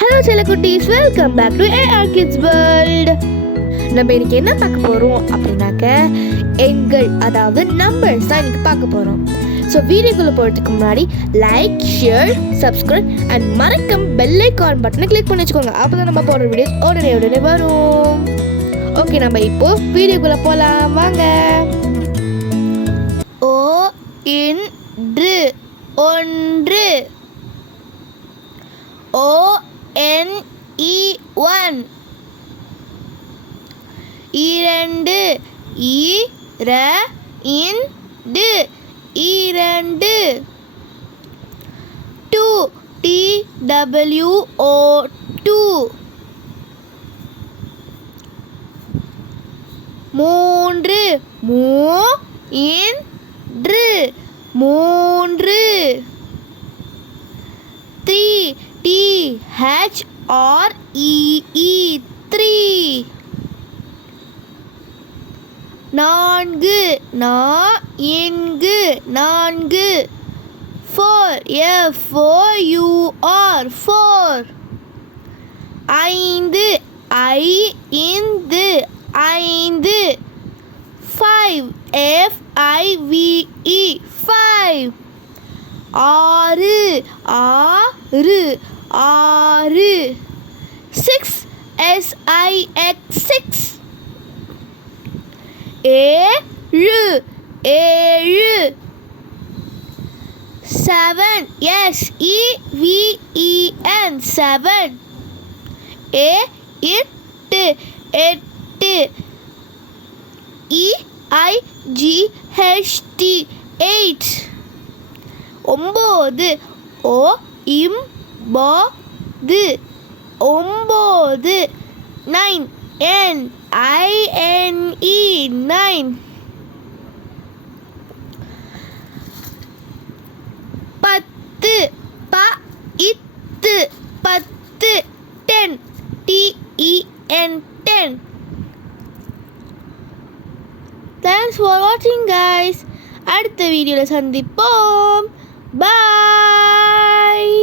Hello செல்லக்குட்டீஸ், welcome back to AR kids world. நம்ம இன்னைக்கு என்ன பார்க்க போகிறோம் அப்படின்னாக்க எண்கள், அதாவது நம்பர்ஸ் தான் இன்னைக்கு பார்க்க போகிறோம். ஸோ வீடியோக்குள்ளே போகிறதுக்கு முன்னாடி லைக், ஷேர், சப்ஸ்கிரைப் அண்ட் மறக்காம பெல் ஐகான் பட்டனை கிளிக் பண்ணி வச்சுக்கோங்க. அப்போ தான் நம்ம போடுற வீடியோஸ் உடனே வரும். ஓகே, நம்ம இப்போ வீடியோக்குள்ளே போகலாம் வாங்க. ஓ இன்று ஒன்று, ONE1 இரண்டு, இரண்டு, இரண்டு, 2, மூன்று, மூன்று, மூன்று, 3, நான்கு, நான்கு, 4, ஐந்து, ஐந்து, 5, ஆறு, 6, 7, 7, 8, 8, 9, 9, 9, 10, 10, 10. Thanks for watching guys. அடுத்த வீடியோல சந்திப்போம். Bye.